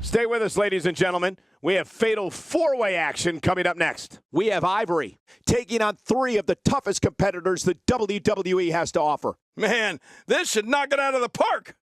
Stay with us, ladies and gentlemen. We have fatal four-way action coming up next. We have Ivory taking on three of the toughest competitors the WWE has to offer. Man, this should knock it out of the park.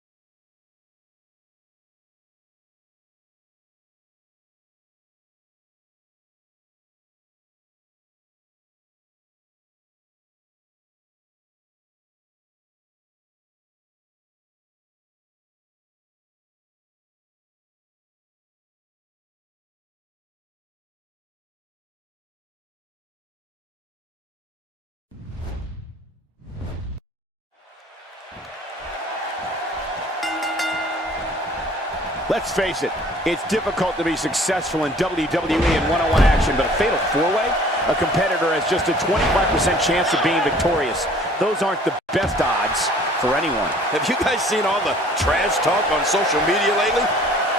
Let's face it, it's difficult to be successful in WWE in one-on-one action, but a fatal four-way? A competitor has just a 25% chance of being victorious. Those aren't the best odds for anyone. Have you guys seen all the trash talk on social media lately?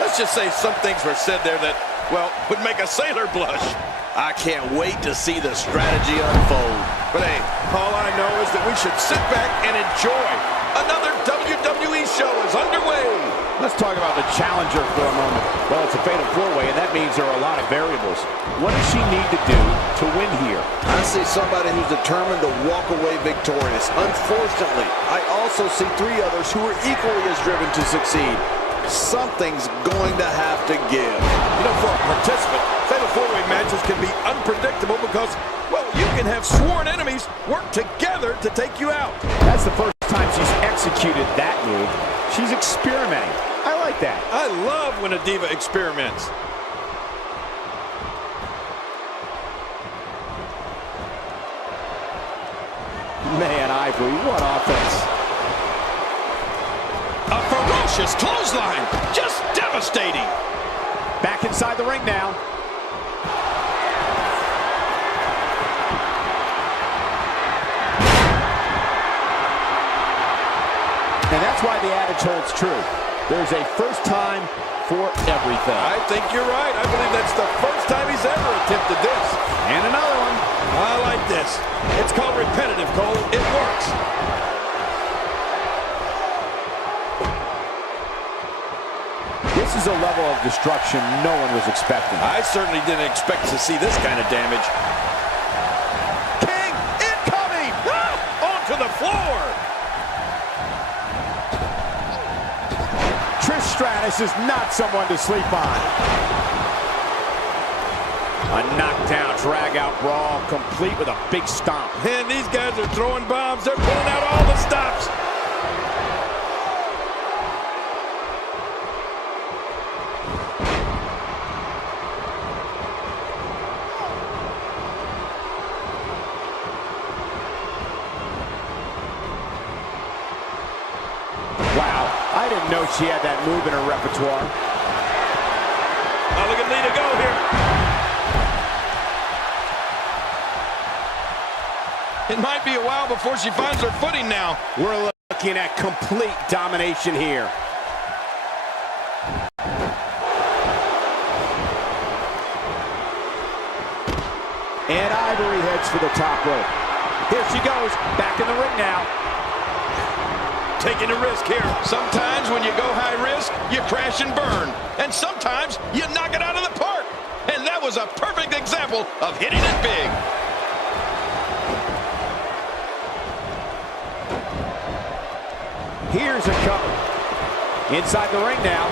Let's just say some things were said there that, well, would make a sailor blush. I can't wait to see the strategy unfold. But hey, all I know is that we should sit back and enjoy. Another WWE show is underway. Let's talk about the challenger for a moment. Well, it's a fatal four-way, and that means there are a lot of variables. What does she need to do to win here? I see somebody who's determined to walk away victorious. Unfortunately, I also see three others who are equally as driven to succeed. Something's going to have to give. You know, for a participant, fatal four-way matches can be unpredictable because, well, you can have sworn enemies work together to take you out. That's the first time she's executed that move. She's experimenting. I like that. I love when a diva experiments. Man, Ivory, what offense. A ferocious clothesline, just devastating. Back inside the ring now. And that's why the adage holds true. There's a first time for everything. I think you're right. I believe that's the first time he's ever attempted this. And another one. I like this. It's called repetitive, Cole. It works. This is a level of destruction no one was expecting. I certainly didn't expect to see this kind of damage. King incoming! Ah! Onto the floor! Trish Stratus is not someone to sleep on. A knockdown, drag-out brawl, complete with a big stomp. Man, these guys are throwing bombs. They're pulling out all the stops. Wow, I didn't know she had that move in her repertoire. Oh, look at Lita go here. It might be a while before she finds her footing now. We're looking at complete domination here. And Ivory heads for the top rope. Here she goes, back in the ring now. Taking a risk here. Sometimes when you go high risk, you crash and burn. And sometimes you knock it out of the park. And that was a perfect example of hitting it big. Here's a cover. Inside the ring now.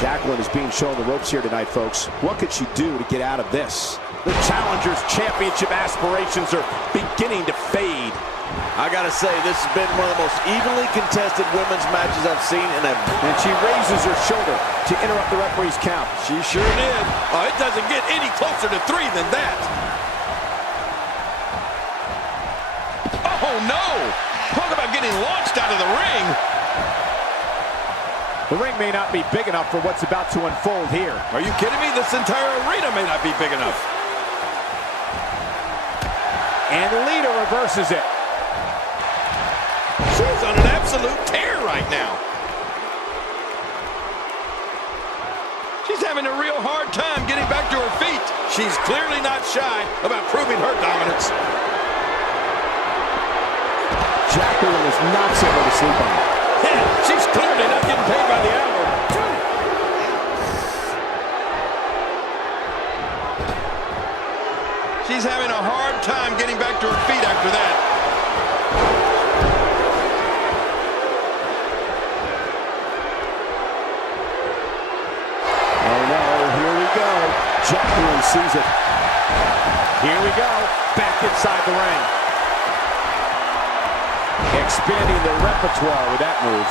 Jacqueline is being shown the ropes here tonight, folks. What could she do to get out of this? The Challengers Championship aspirations are beginning to fade. I gotta say, this has been one of the most evenly contested women's matches I've seen in a... And she raises her shoulder to interrupt the referee's count. She sure did. Oh, it doesn't get any closer to 3 than that. Oh, no! Talk about getting launched out of the ring. The ring may not be big enough for what's about to unfold here. Are you kidding me? This entire arena may not be big enough. And Lita reverses it. She's on an absolute tear right now. She's having a real hard time getting back to her feet. She's clearly not shy about proving her dominance. Jacqueline is not someone to sleep on. Yeah, she's clearly not getting paid by the hour. she's having a hard time getting back to her feet after that. Oh no, here we go. Jacqueline sees it. Here we go. Back inside the ring. Expanding the repertoire with that move.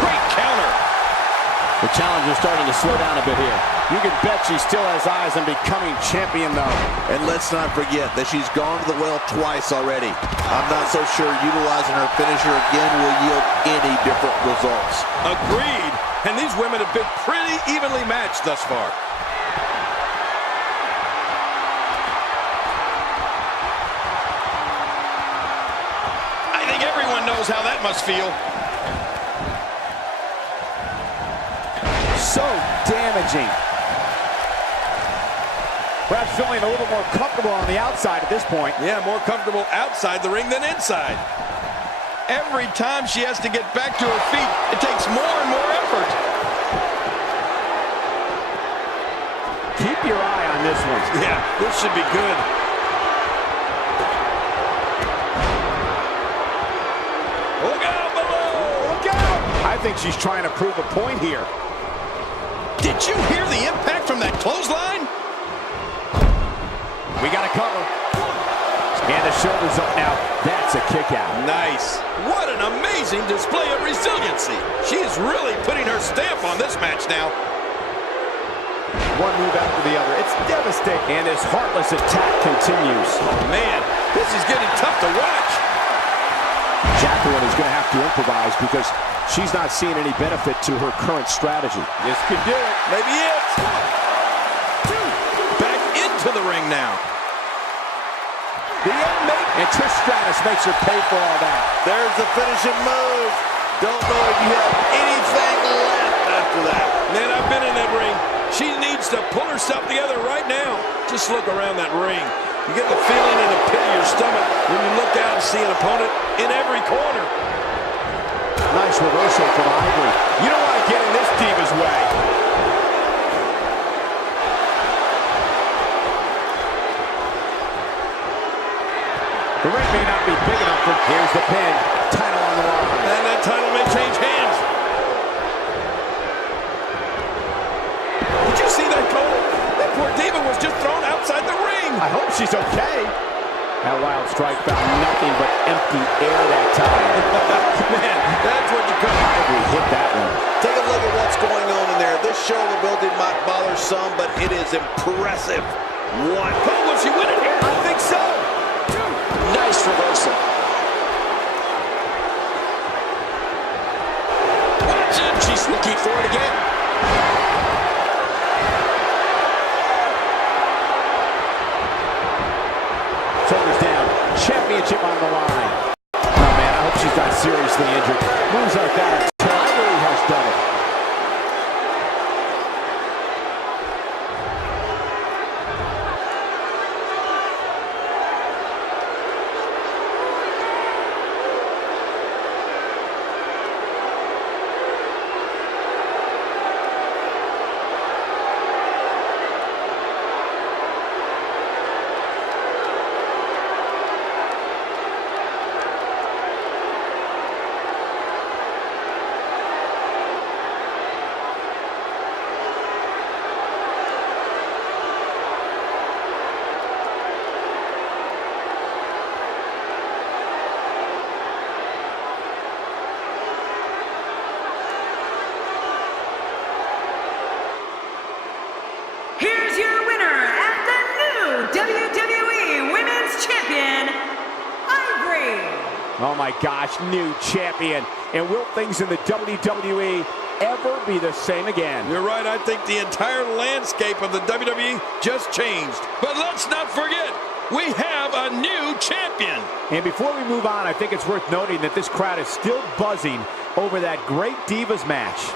Great counter. The challenger's starting to slow down a bit here. You can bet she still has eyes on becoming champion, though. And let's not forget that she's gone to the well twice already. I'm not so sure utilizing her finisher again will yield any different results. Agreed. And these women have been pretty evenly matched thus far. I think everyone knows how that must feel. So damaging. Perhaps feeling a little more comfortable on the outside at this point. Yeah, more comfortable outside the ring than inside. Every time she has to get back to her feet, it takes more and more effort. Keep your eye on this one. Yeah, this should be good. Look out below! Look out! I think she's trying to prove a point here. Did you hear the impact from that clothesline? We got a cover. And the shoulder's up now. That's a kick out. Nice. What an amazing display of resiliency. She is really putting her stamp on this match now. One move after the other. It's devastating. And his heartless attack continues. Oh, man, this is getting tough to watch. Jacqueline is going to have to improvise because she's not seeing any benefit to her current strategy. This could do it. Maybe it. Back into the ring now. The inmate. And Trish Stratus makes her pay for all that. There's the finishing move. Don't know if you have anything left after that. Man, I've been in that ring. She needs to pull herself together right now. Just look around that ring. You get the feeling in the pit of your stomach when you look out and see an opponent in every corner. Nice reversal from Ivory. You don't want to get in this diva's way. The ring may not be big enough for... Here's the pin. Title on the line. And that title may change hands. Did you see that, Cole? That poor diva was just thrown outside the ring. I hope she's okay. That wild strike found nothing but empty air that time. Man, that's what you call Ivory hit that one. Take a look at what's going on in there. This shoulder building might bother some, but it is impressive. One. Cole, will she win it here? I think so. Nice reversal. Watch it. She's looking for it again. Shoulders down. Championship on the line. Oh, man, I hope she's not seriously injured. Moves like that. Ivory has done it. Here's your winner and the new WWE Women's Champion, Ivory. Oh, my gosh, new champion. And will things in the WWE ever be the same again? You're right. I think the entire landscape of the WWE just changed. But let's not forget, we have a new champion. And before we move on, I think it's worth noting that this crowd is still buzzing over that great Divas match.